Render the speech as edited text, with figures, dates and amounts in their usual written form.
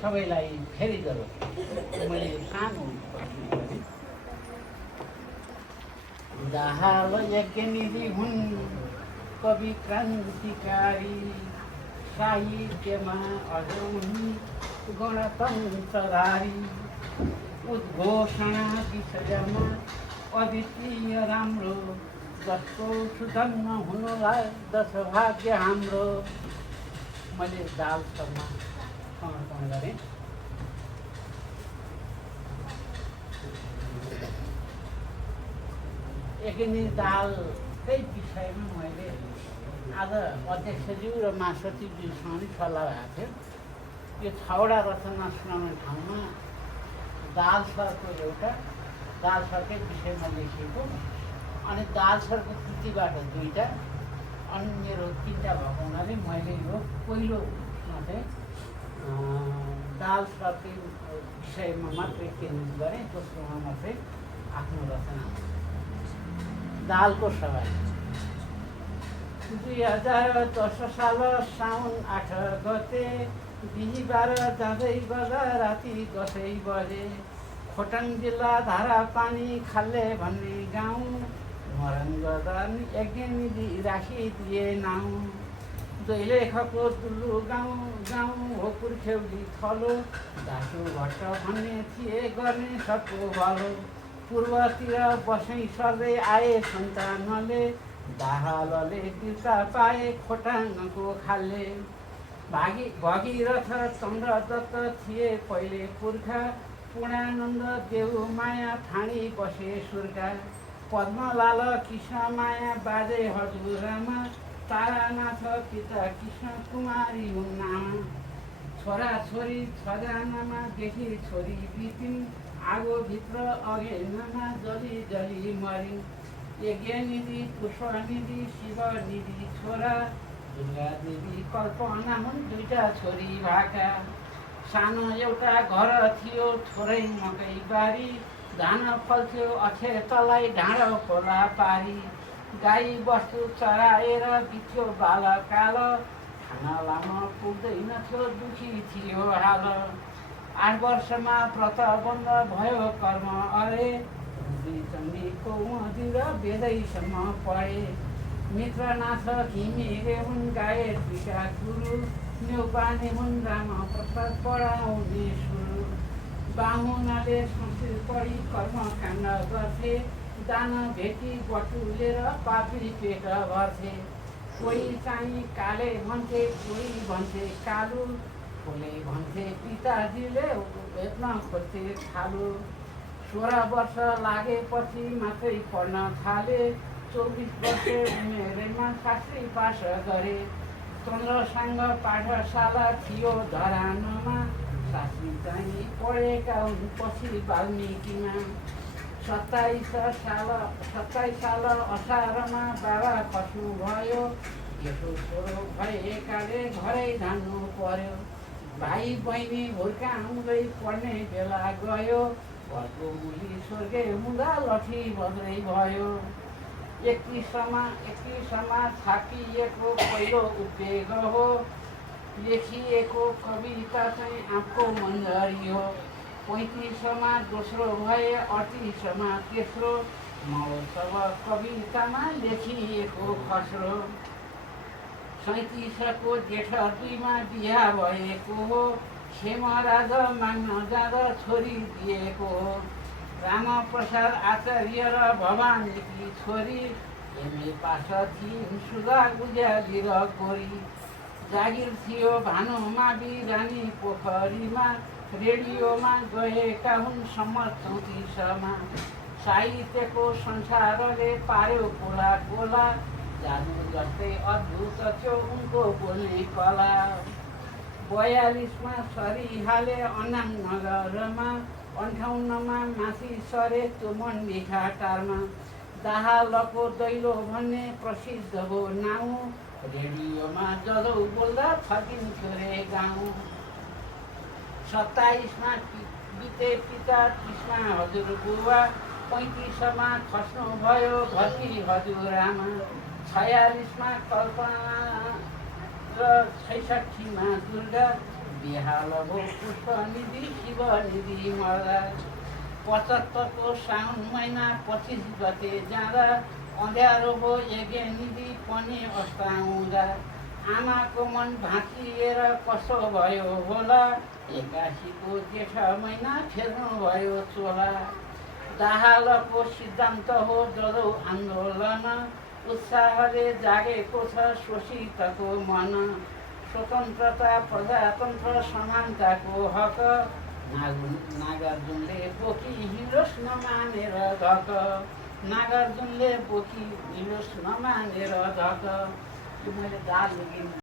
सबैलाई फेरि गरौँ। मैले सानो दाहाल यज्ञनिधि हुन् कवि क्रान्तिकारी, साहित्यमा अझ उनी गणतन्त्रधारी, उद्घोषणा विषयमा अद्वितीय राम्रो, जसको सुजन्म हुनुलाई दश भाग्य हाम्रो। मैले दाल शर्मा समर्पण गरेँ। यज्ञनिधि दालकै विषयमा मैले आज अध्यक्षज्यू र महासचिवज्यूसँग पनि सल्लाह भएको थियो। यो 6वटा रचना सुनाउने ठाउँमा दाल सरको एउटा, दाल सरकै विषयमा लेखिएको अनि दाल सरको कृतिबाट 2टा अनि मेरो 3टा भएको हुनाले मैले यो पहिलोमा चाहिँ दाल सरकै विषयमा मात्रै केन्द्रित गरेँ। दोस्रोमा मात्रै आफ्नो रचना दालको सवाल। 2010 साल साउन 8 गते बिहिबार जाँदै गर्दा राति 10 बजे खोटाङ जिल्ला धारापानी खाले भन्ने गाउँ मरण गर्दा यज्ञनिधि राखिदिए नाउँ। दैलेखको दुल्लु गाउँ हो पुर्ख्यौली थलो, दासु भट्ट भन्ने थिए गर्ने सबको भलो। पूर्वतिर बसैँ सर्दै आए सन्तानले, दाहालले बिर्ता पाए खोटाङको खाले। भगीरथ चन्द्रदत्त थिए पहिले पुर्खा, पूर्णानन्द देव माया ठाणी बसे सुर्खा। पद्मलाल कृष्ण माया बाजे हजुरआमा, तारानाथ पिता कृष्ण कुमारी हुन् आमा। छोराछोरी 6जनामा देखि छोरी बितिन्, आगोभित्र अघेनमा जली जली मरिन्। यज्ञनिधि पुष्पनिधि शिवनिधि छोरा, दुर्गादेवी कल्पना हुन् 2टा छोरी भाका। सानो एउटा घर थियो थोरै मकै बारी, धान फल्थ्यो अक्षर तलाई ढाँडो खोला पारी। गाई बस्तु चराएर बित्थ्यो बालकाल, खाना लामा पुग्दैनथ्यो दुखी थियो हाल। 8 वर्षमा व्रत बन्द भयो कर्म अरे, चण्डीको मन्दिर वेदैसम्म पढे। मित्रनाथ घिमिरे हुन् गाए 2टा गुरु, न्यौपाने हुन् राम प्रसाद पढाउने सुरु। बाहुनाले संस्कृत पढी कर्मकाण्ड गर्थे, दान भेटी बटुलेर पापी पेट भर्थे। कोही चाहिँ काले भन्थे कोही भन्थे कालु, कोले भन्थे पिताजीले भेट्न खोज्थे खालु। 16 वर्ष लागेपछि मात्रै पढ्न थाले, 24 वर्ष उमेरमा शास्त्री पास गरे। चन्द्रसाङ्ग पाठशाला थियो धरानमा, शास्त्री चाहिँ पढेका हुन् पछि वाल्मिकीमा। 27 साल असारमा बाबा खस्नु भयो, यसो छोरो भएकाले घरै धान्नु पर्यो। भाइ बहिनी हुर्काउँदै पढ्ने बेला गयो, घरको मुली स्वर्गे हुँदा लठी बज्रै भयो। 31मा छापिएको पहिलो उद्वेग हो, लेखिएको कविता चाहिँ आँपको मन्जरी हो। 35मा दोस्रो भए 38मा तेस्रो, महोत्सव कवितामा लेखिएको खस्रो। 37को जेठ 2मा बिहा भएको हो, खेमराज माग्न जाँदा छोरी दिएको हो। रामप्रसाद आचार्य र भवानीकी छोरी, एमए पास थिइन् सुधा उज्याली र गोरी। जागिर थियो भानुमावि रानी पोखरीमा, रेडियोमा गएका हुन् सम्मत 34मा। साहित्यको संसारले पार्यो कोला कोला, जादु जस्तै अद्भुत थियो उनको बोल्ने कला। 42मा सरिहाले अनाम नगरमा, 58मा माथि सरे त्यो मन्डिघाटारमा। दाहालको दैलो भन्ने प्रसिद्ध हो नाउँ, रेडियोमा जदौ बोल्दा फर्किन्थ्यो रे गाउँ। 27मा बिते पिता 30मा हजुरबुबा, 35मा खस्नु भयो घरकी हजुरआमा। 46मा कल्पना र 66मा दुर्गा, बिहाल भो पुष्पनिधि शिवनिधि मर्दा ७५ साउन महिना 25 गते जाँदा अँध्यारो भो यज्ञनिधि पनि अस्ताउँदा आमाको मन भाँचिएर कसो भयो होला ८१को जेठ महिना फेर्नु भयो चोला दाहालको सिद्धान्त हो जरो आन्दोलन उत्साहले जागेको छ शोषितको मन स्वतन्त्रता प्रजातन्त्र समानताको हक नागार्जुनले बोकी हिँडोस् नमानेर धक नागार्जुनले बोकी हिँडोस् नमानेर धक यो मैले दार्जिलिङ